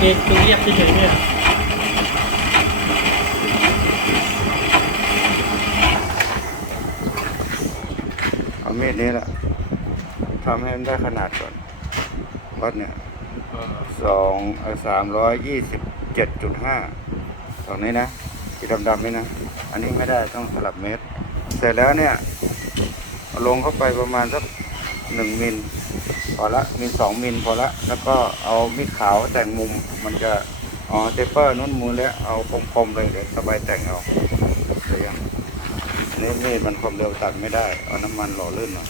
เองดูเรียบเฉยๆเนี่ยเอามีดนี้แหละทำให้มันได้ขนาดก่อน วัดเนี่ยเออสองสามร้อยยี่สิบเจ็ดจุดห้าตรงนี้นะที่ดำๆนี่นะ อันนี้ไม่ได้ต้องสลับเมตร เสร็จแล้วเนี่ยเอาลงเข้าไปประมาณสักหนึ่งมิล พอละมิลสองมิลพอละ แล้วก็เอามีดขาวแต่งมุม มันจะอ๋อเทปเปอร์นุ่นมูลแล้วเอาคมๆเลยเดี๋ยวสบายแต่งเอาเดี๋ยวยังอันนี่มีดมันความเร็วตัดไม่ได้ เอาน้ำมันหล่อลื่นหน่อย